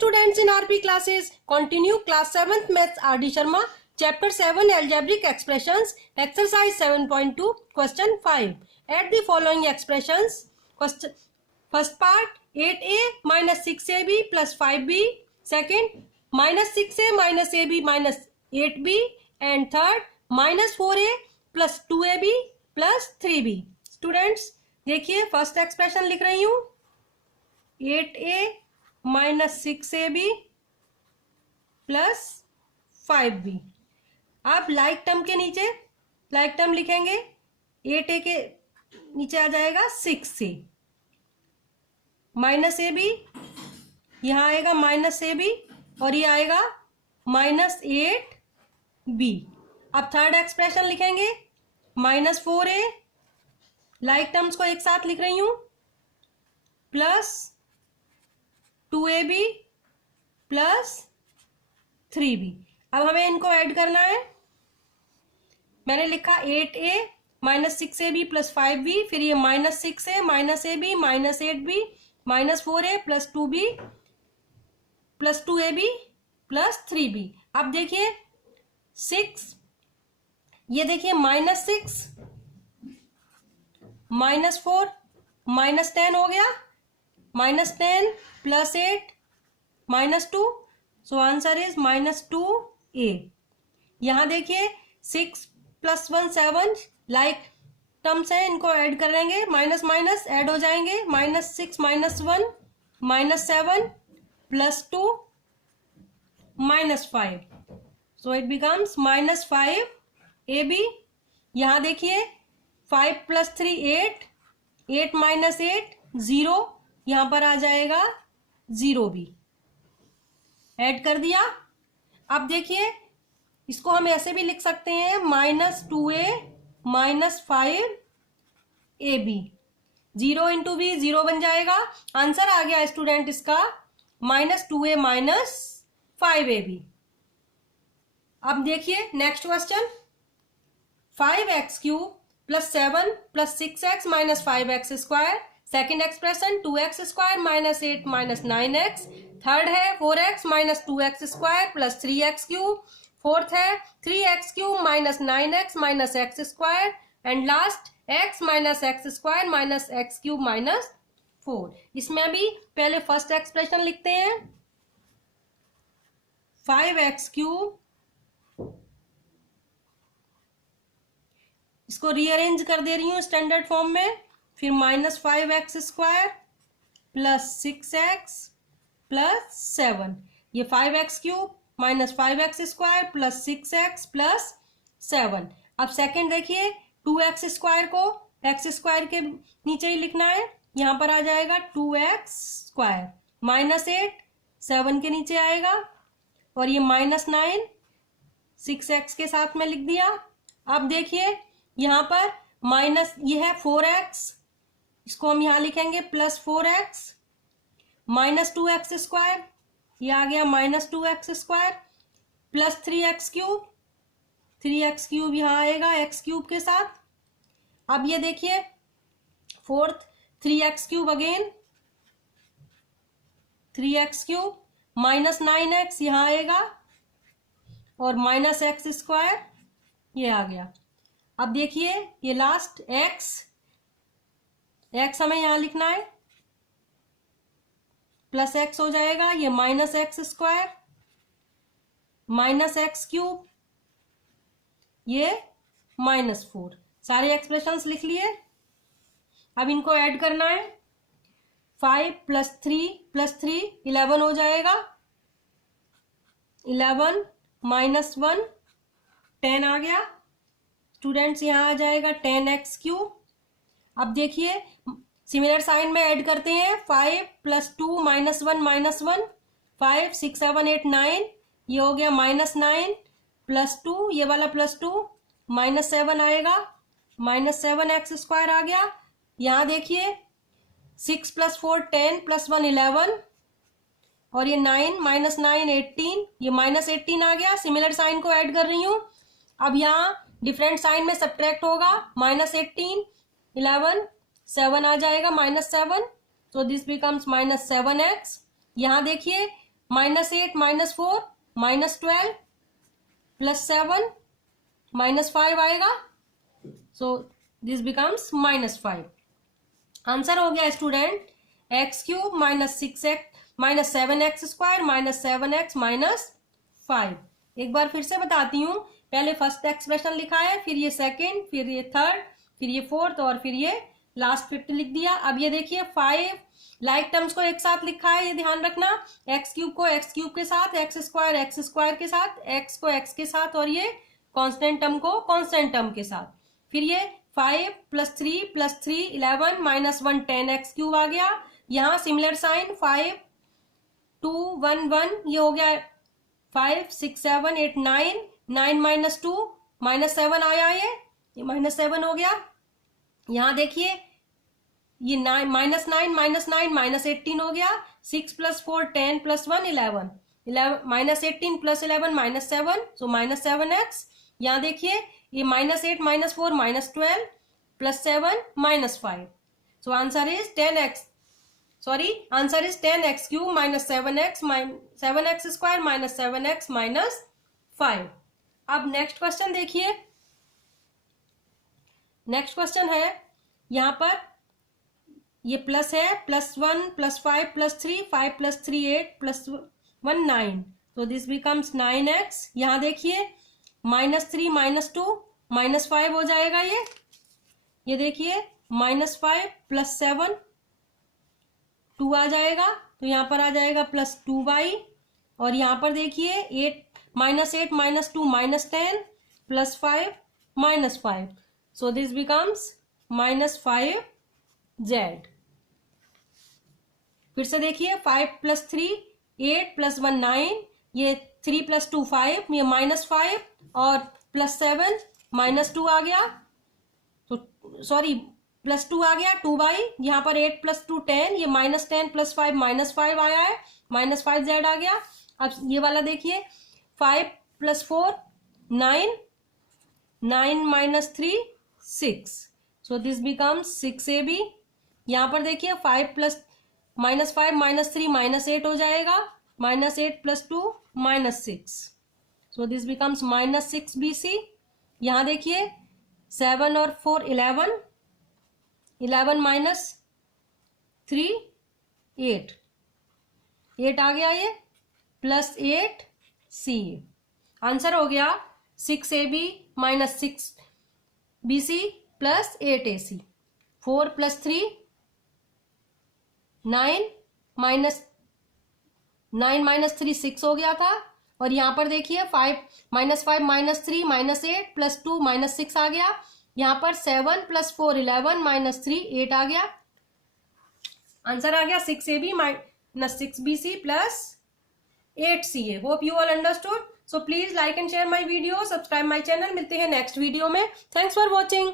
students, in RP classes, continue class 7th Maths RD Sharma, Chapter 7 Algebraic Expressions, Exercise 7.2, Question 5. Add the following expressions. First part, 8a minus 6ab plus 5b. Second, minus 6a minus ab minus 8b. And third, minus 4a plus 2ab plus 3b. Students, देखिए first expression लिख रही हूँ 8a minus 6ab plus 5b. आप like term के नीचे like term लिखेंगे 8a के नीचे आ जाएगा 6a माइनस ab, यहाँ आएगा माइनस ab और ये आएगा माइनस 8b. अब थर्ड एक्सप्रेशन लिखेंगे माइनस 4a, लाइक टर्म्स को एक साथ लिख रही हूं, प्लस 2ab प्लस 3b. अब हमें इनको ऐड करना है. मैंने लिखा 8a minus 6ab plus 5b, फिर ये minus 6a minus ab minus 8b minus 4a plus 2b plus 2ab plus 3b. अब देखिए 6, ये देखिए माइनस 6 माइनस 4 माइनस 10 हो गया, minus 10 plus 8 minus 2, so answer is minus 2a. यहां देखिए 6 प्लस 1 7, लाइक टर्म्स हैं, इनको ऐड करेंगे, माइनस माइनस ऐड हो जाएंगे, minus 6 minus 1 minus 7 plus 2 minus 5, so it becomes minus 5ab. यहां देखिए 5 प्लस 3 8, 8 माइनस 8 0, यहां पर आ जाएगा 0b. ऐड कर दिया. अब देखिए इसको हम ऐसे भी लिख सकते हैं minus 2a minus 5ab. 0 into b 0 बन जाएगा. आंसर आ गया स्टूडेंट इसका माइनस 2a माइनस 5ab. अब देखिए next question, 5x cube plus 7 plus 6x minus 5x square. Second expression 2x square minus 8 minus 9x. Third है 4x minus 2x square plus 3x cube. Fourth है 3x cube minus 9x minus x square. And last x minus x square minus x cube minus 4. इसमें अभी पहले first expression लिखते हैं 5x cube, इसको rearrange कर दे रही हूं स्टैंडर्ड फॉर्म में, फिर minus 5x square plus 6x plus 7. ये 5x cube minus 5x square plus 6x plus 7. अब सेकंड देखिए 2x स्क्वायर को x स्क्वायर के नीचे ही लिखना है, यहां पर आ जाएगा 2x स्क्वायर माइनस 8 7 के नीचे आएगा, और ये माइनस 9 6x के साथ में लिख दिया. अब देखिए यहां पर माइनस ये है 4x, इसको हम यहां लिखेंगे plus 4x minus 2x square, ये आ गया minus 2x square plus 3x cube. 3x cube यहां आएगा x क्यूब के साथ. अब ये देखिए fourth 3x cube again 3x cube minus 9x यहां आएगा, और माइनस x स्क्वायर ये आ गया. अब देखिए ये लास्ट x हमें यहां लिखना है, प्लस x हो जाएगा, ये minus x square minus x cube, ये माइनस 4. सारे एक्सप्रेशंस लिख लिए. अब इनको ऐड करना है. 5 प्लस 3 11 हो जाएगा, 11 माइनस 1 10 आ गया. स्टूडेंट्स यहाँ आ जाएगा 10x क्यूब. अब देखिए सिमिलर साइन में ऐड करते हैं. 5 प्लस 2 माइनस 1 माइनस 1, 5 6 7 8 9, ये हो गया माइनस 9 प्लस 2, ये वाला प्लस 2 माइनस 7 आएगा, माइनस 7x स्क्वायर आ गया. यहाँ देखिए 6 प्लस 4 10 प्लस 1 11, और ये 9 माइनस 9 18, ये माइनस 18 आ गया. सिमिलर साइन को ऐड कर रही हूं. अब यहाँ डिफरेंट साइन में सब्ट्रैक्ट होगा, माइनस 18 11 7 आ जाएगा माइनस 7, तो दिस बिकम्स माइनस 7x. यहाँ देखिए -8 -4 -12 +7 -5 आएगा। So this becomes -5। आंसर हो गया स्टूडेंट x³ -7x² -7x -5। एक बार फिर से बताती हूँ, पहले फर्स्ट एक्सप्रेशन लिखा है, फिर ये सेकंड, फिर ये थर्ड, फिर ये फोर्थ और फिर ये लास्ट फिफ्थ लिख दिया। अब ये देखिए 5 लाइक टर्म्स को एक साथ लिखा है, ये ध्यान रखना। x³ को x³ के साथ, x² के साथ, x को x के साथ और ये कांस्टेंट टर्म को कांस्टेंट टर्म के साथ। फिर ये 5 + 3 + 3 11 -1 10x³ आ गया। यहाँ सिमिलर साइन 5 2 1 1 ये हो गया 5 6 7 8 9 9 -2 -7 आया, ये -7 हो गया। यहाँ देखिए ये 9 -9 -18 हो गया। 6 + 4 10 + 1 11 -18 + 11 -7 सो -7x। यहाँ देखिए ये -8 -4 -12 +7 -5 so answer is 10x। Sorry, answer is 10x³ -7x -7x² -7x -5। अब नेक्स्ट क्वेश्चन देखिए। नेक्स्ट क्वेश्चन है, यहाँ पर ये प्लस है, +1 +5 +3 5 + 3 8 +1 9 तो दिस बिकम्स 9x। यहाँ देखिए -3 -2 -5 हो जाएगा। ये देखिए -5 +7 2 आ जाएगा, तो यहाँ पर आ जाएगा +2y। और यहाँ पर देखिए 8 -8 -2 -10 +5 -5 सो दिस बिकम्स -5z। फिर से देखिए 5 + 3 8 +1 9 ये 3 + 2 5 ये -5 और +7 -2 आ गया, तो सॉरी +2 आ गया 2y। यहाँ पर 8 + 2 10 ये -10 +5 -5 आया है, -5z आ गया। अब ये वाला देखिए 5 + 4 9 9 - 3 6 सो दिस बिकम्स 6ab। यहाँ पर देखिए 5 + -5 -3 -8 हो जाएगा, -8 + 2 -6 सो दिस बिकम्स -6bc। यहाँ देखिए 7 और 4 11 11 - 3 8 8 आ गया, ये +8c। आंसर हो गया 6ab -6bc +8ac। 4 + 3 9 9 - 3 6 हो गया था। और यहाँ पर देखिए 5 -5 -3 -8 +2 -6 आ गया। यहाँ पर 7 + 4 11 -3 8 आ गया। आंसर आ गया 6ab -6bc +8ca। Hope you all understood. So please like and share my video, subscribe my channel. मिलते हैं नेक्स्ट वीडियो में। Thanks for watching.